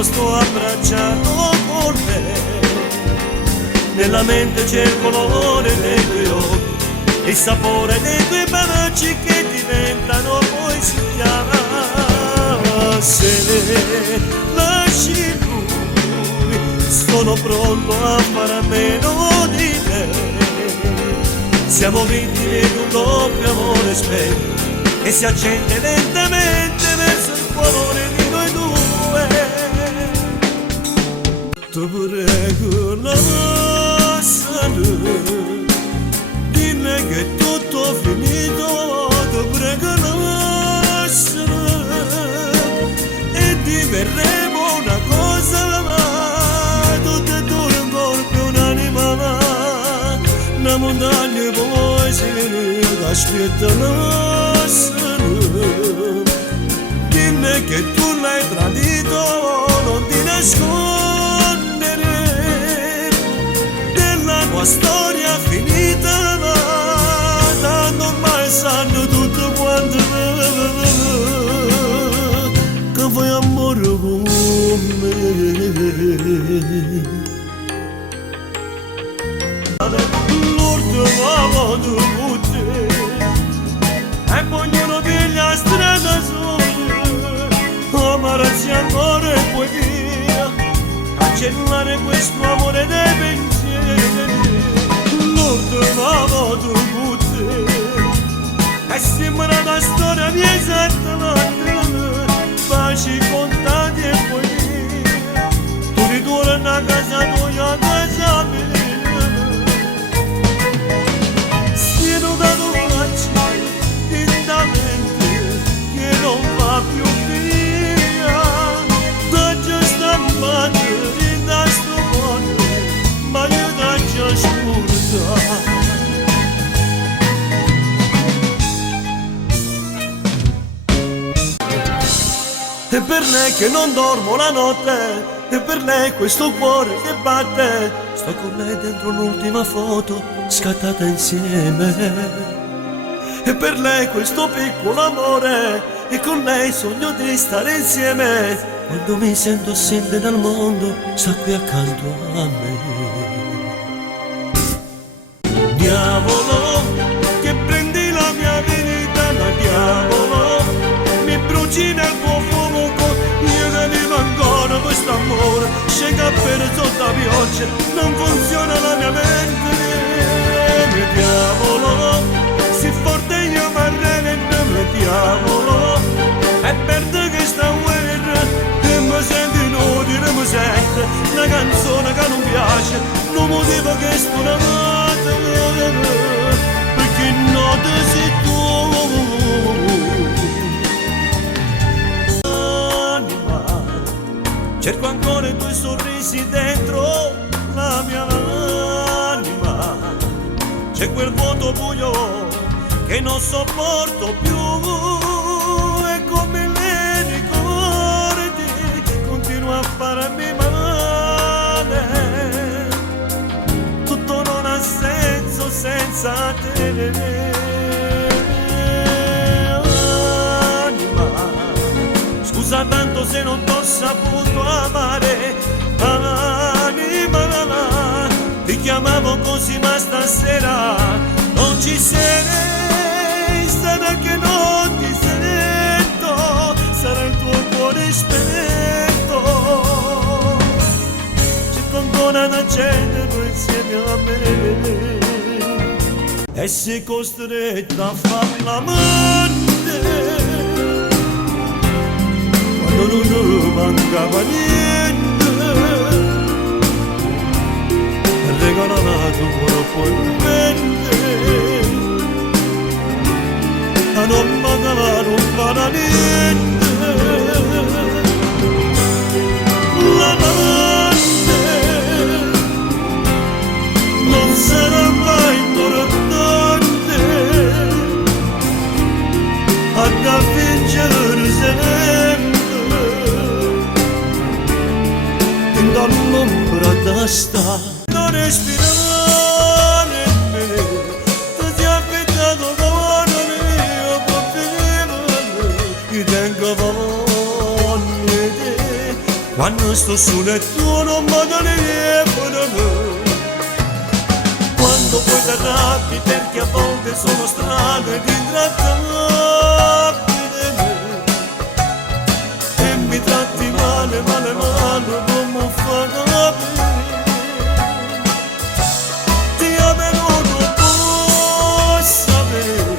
io sto abbracciato con te. Nella mente c'è il colore dei tuoi occhi, il sapore dei tuoi baci che diventano poesia. Se lasci lui, sono pronto a fare a meno di te. Siamo vittime di un doppio amore spento che si accende lentamente verso il cuore di noi due. Ti prego, lasciami, dimmi che è tutto finito. Ti prego, lasciami e diverremo una cosa, tutte e due un corpo, un'anima, una montagna poi si aspettano. Dimmi che tu l'hai tradito, non ti nascondere della tua storia finita, tanto ormai sanno tutto quanto che vuoi amore con me. L'ultima volta con te e poi ognuno piglia strada sola, amarsi ancora e poi via, cancellare questo amore dei pensieri. L'ultima volta con te e sembra una storia mia esattamente, baci contati e poi via, tu ritorni a casa tua, a casa mia. Sieno da che non va più via da questa madre, da sto mondo, ma io da già scordare. E per lei che non dormo la notte, e per lei questo cuore che batte, sto con lei dentro l'ultima foto scattata insieme. E per lei questo piccolo amore, e con lei sogno di stare insieme. Quando mi sento assente dal mondo, sta qui accanto a me. Diavolo, che prendi la mia vita, ma diavolo, mi bruci nel tuo fuoco. Io che vivo ancora questo amore, scega per sotto la pioggia, non funziona la mia mente. Diavolo, si forte io parrei nel diavolo, e perde questa guerra, e mi sento inutile, mi sente una canzone che non piace, non motivo che sto amata, perché non sei tu. Anima, cerco ancora i tuoi sorrisi dentro la mia anima, c'è quel vuoto buio che non sopporto più, e come le ricordi continua a farmi male, tutto non ha senso senza te. Anima, scusa tanto se non t'ho saputo amare, anima, ti chiamavo così ma stasera non ci sei. Sarà che non ti sento, sarà il tuo cuore spento, c'è ancora da accendere insieme a me, e sei costretta a far l'amante quando non mancava niente, regalato troppo in mente. Non mancava, non farà niente. L'amante non sarà mai importante a vincere sempre, in dall'ombra da sta non respirare. Ti tengo quando sto solo e tu non mi telefono. Quando poi ti arrabbi perché a volte sono strano ed intrattabile e mi tratti male, male, male come fa capire. Ti amo non puoi sapere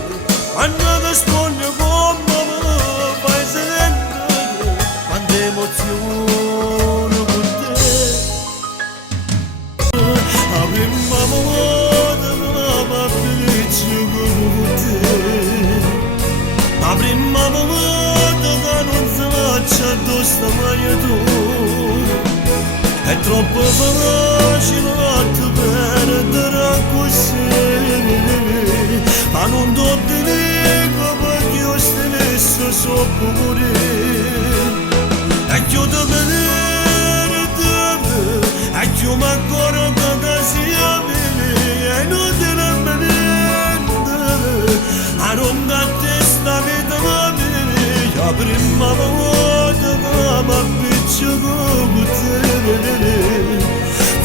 quando ti spoglio come mi fai sentire quante emozioni con te. Avremmo avuto una felice con te. Avremmo avuto che non si faccia addosso mai tu. È troppo facile a perdere così. Ma non ti dico perché io stesso so morire. E chiudo bene e chiudo ancora che sia bene e non te ne mente a non testa vita mia la prima volta che mi appiccio con te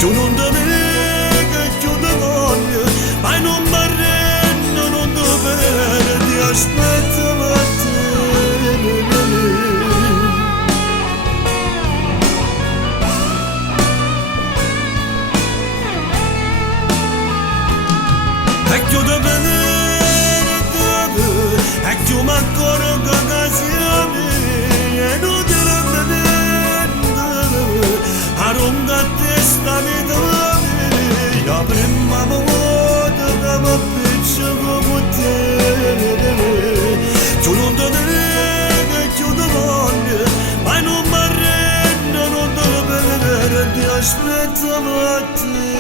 io non te ne chiudo voglio ma non mi arrendo non dovere ti aspetto a te. E chiudo bene e chiudo ancora che sia mia e non te la vedere a lunga testa vita mia la prima volta che mi appiccio con te tu non te ne chiudo voglio ma non mi arrendo non devo vedere ti aspetto a te.